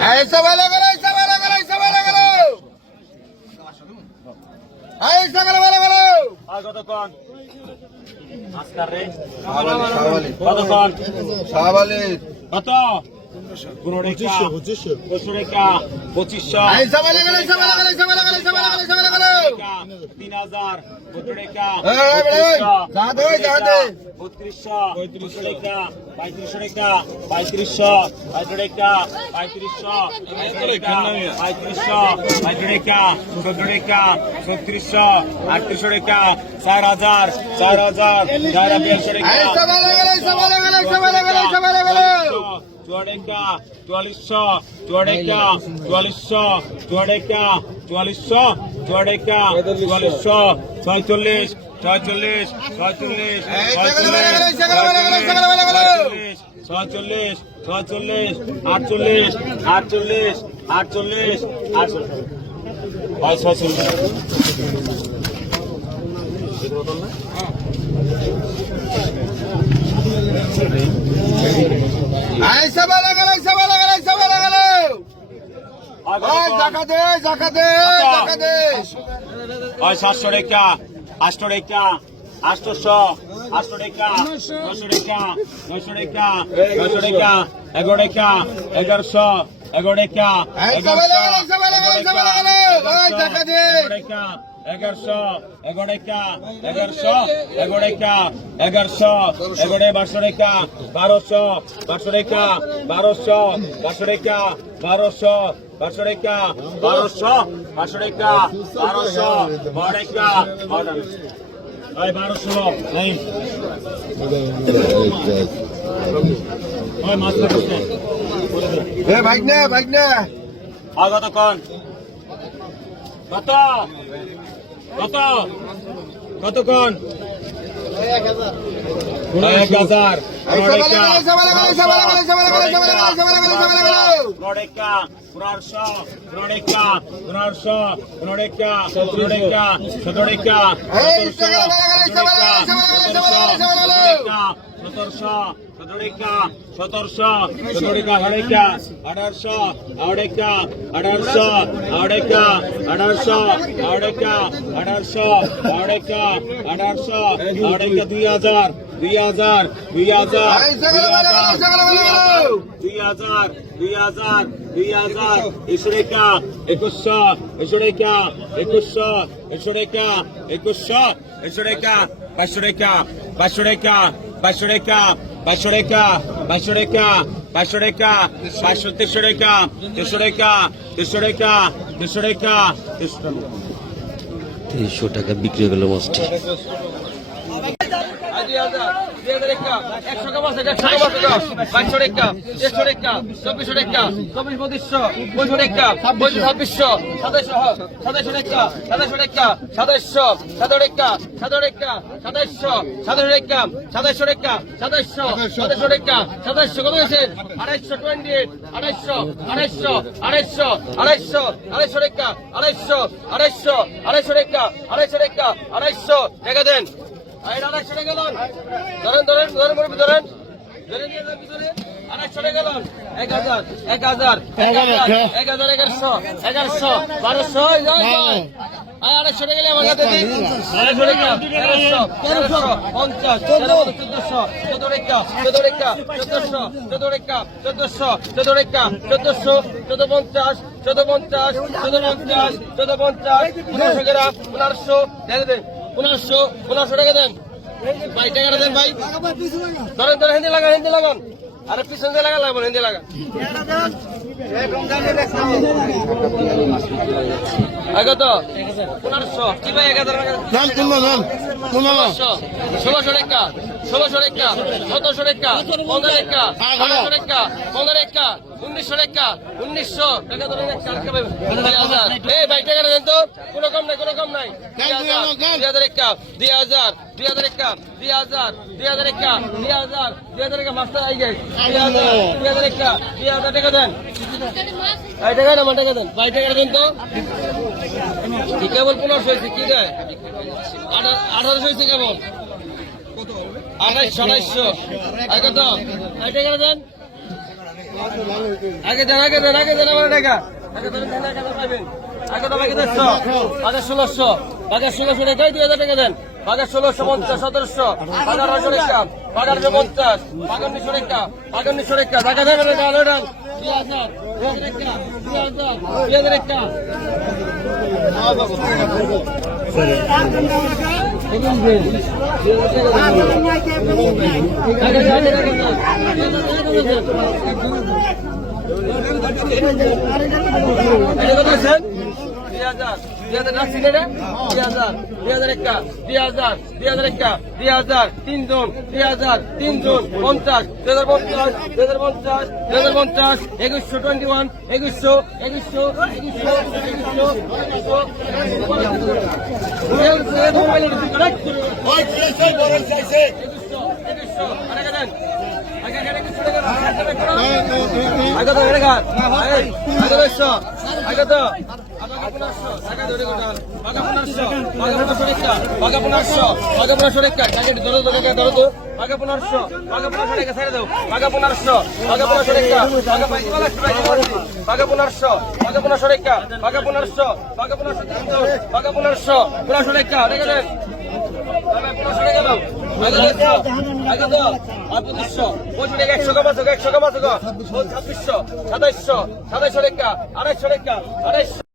ऐसा वाला करो ऐसा वाला करो ऐसा वाला करो ऐसा वाला वाला करो আর কতক্ষণ আজকার রে কতক্ষণ সাবালে কত তিন হাজার বত্রিশশো পঁয়ত্রিশশো টাকা পঁয়ত্রিশশো টাকা পঁয়ত্রিশশো পঁয়ত্রিশ টাকা পঁয়ত্রিশশো পঁয়ত্রিশশো পঁয়ত্রিশ টাকা চোদ্দ টাকা ছত্রিশশো আটত্রিশশো টাকা চার হাজার চার হাজার চার হাজার চুয়াডেকা চুয়াল্লিশশো চুয়াডেকা চুয়াল্লিশশো চুয়াডেকা চুয়াল্লিশশো চুয়াডেকা চুয়াল্লিশশো, ছয়চল্লিশ ছয়চল্লিশ ছয়চল্লিশ ছয়চল্লিশ ছয়চল্লিশ ছয়চল্লিশ আটচল্লিশ আটচল্লিশ আটচল্লিশ আটচল্লিশ। ছয়চল্লিশ। আইসা বেলা গেল আইসা বেলা গেল আইসা বেলা গেল জাকা দে জাকা দে জাকা দে। ওই সাতশো রেখা আটশো রেখা আটশোশো আটশো এগারোশো এগারো রেখা এগারোশো এগারো রেখা এগারোশো এগারো বারোশো রেখা বারোশো বারোশো রেখা বারোশো বারোশো রেখা বারোশো বারোশো রেখা বারোশো বারোশো রেখা বারোশো বারো রেখা ওই বারোশো নেই ভাগনা ভাগনা আর কতক্ষণ কত কত? কতক্ষণ? এক হাজার। Rodeka, Rodeka, Rodeka, Rodeka, Rodeka, Rodeka, Rodeka, Rodeka, সতেরোশো সতেরোটা সতেরোশো সতেরোটা আড়াইটা আঠারোশো আড়াইটা আঠারোশো আড়াইটা আঠারোশো আড়াইটা আঠারোশো আড়াইটা আঠারোশো আড়াইটা দুই হাজার দুই হাজার দুই হাজার দুই হাজার দুই হাজার দুই হাজার একুশশো একুশশো একুশশো একুশশো একুশশো একুশশো পাঁচশো রেখা পাঁচশো রেখা পাঁচশো রেখা পাঁচশো রেখা পাঁচশো রেখা পাঁচশো রেখা পাঁচশো তেরোশো রেখা তেরোশো রেখা তেরোশো রেখা তেরোশো রেখা টাকা বিক্রি হয়ে গেল মাছটি একশো পাঁচ টাকা বাইশশো টাকা দেড়শো টাকা চব্বিশশো টোয়েন্টি এইট আড়াইশো আড়াইশো আড়াইশো আড়াইশো আড়াইশো টাকা আড়াইশো আড়াইশো আড়াইশো টাকা আড়াইশো টাকা আড়াইশো টাকা দেন আড়াইশো দেন ধরেন ধরেন ধরেন মুরব্বী ধরেন। দিয়ে দেন ভিতরে আড়াইশো টাকা এক হাজার এক হাজার এক হাজার এক হাজার। এগারোশো এগারোশো বারোশো আড়াইশো টাকা নিয়ে আমার কাছে দিন। আড়াইশো টাকা তেরোশো তেরোশো পঞ্চাশ চোদ্দ চোদ্দশো চোদ্দ টাকা চোদ্দ টাকা চোদ্দশো চোদ্দ টাকা চোদ্দশো চোদ্দ টাকা চোদ্দশো চোদ্দ পঞ্চাশ চোদ্দ পঞ্চাশ চোদ্দ পঞ্চাশ চোদ্দ পঞ্চাশ পনেরোশো টাকা পনেরোশো দেন পনেরোশো পনেরোশো টাকা দেন। ভাই টাকাটা দেন ভাই। ধরেন ধরেন হিন্দি লাগান হিন্দি লাগান। আরে পিছন দিয়ে লাগা লাগবে হিন্দি লাগা ষোলোশো টাকা। ষোলোশো টাকা সতেরোশো টাকা পনেরো টাকা আঠারোশো টাকা পনেরো টাকা উনিশশো টাকা উনিশশো টাকা ধরে এই ভাই টাকাটা দেন তো। কোনো কম নাই কোনো কম নাই। দুই হাজার টাকা দুই হাজার দুই হাজার টাকা দুই হাজার দুই হাজার টাকা দুই হাজার দুই হাজার টাকা মাস্টার আই যায় দুই হাজার দুই হাজার টাকা দুই হাজার টাকা দেন। ভাই টাকা না টাকা দেন। ভাই টাকাটা দেন তো। কেবল পনেরোশো হয়েছে কি দেয়? আঠারোশো হয়েছে কেমন আঠাইশশো আর কত? এই দেন। আগে দেন আগে দেন আগে দেন আমার টাকা। আগে দেন দেন পাবেন। আগে তো বাকি দেড়শো? আগে ষোলোশো। আগে ষোলোশো টাকাই দুই হাজার টাকা দেন। আগে ষোলোশো, পঞ্চাশ, সতেরোশো। আগে আঠারোশো টাকা আঠারোশো পঞ্চাশ। আগে উনিশশো টাকা আগে উনিশশো টাকা। টাকা দেন টাকা দেন দুই হাজার টাকা, দুই হাজার দুই হাজার টাকা। দেন এটা কত আছেন? দুই হাজার। রাখছি এটা? দুই হাজার। দুই হাজার একটা, দুই হাজার, দুই হাজার একটা, দুই হাজার, তিনজন, দুই হাজার, তিনজন, পঞ্চাশ, দুই হাজার পঞ্চাশ, দুই হাজার পঞ্চাশ, দুই হাজার পঞ্চাশ, একুশশো টোয়েন্টি ওয়ান, একুশশো, একুশশো, একুশশো, একুশশো, একুশশো, একুশশো, একুশশো, আরেকটা সাতাইশশো, সাতাইশশো টাকা, আড়াইশো টাকা, আড়াইশো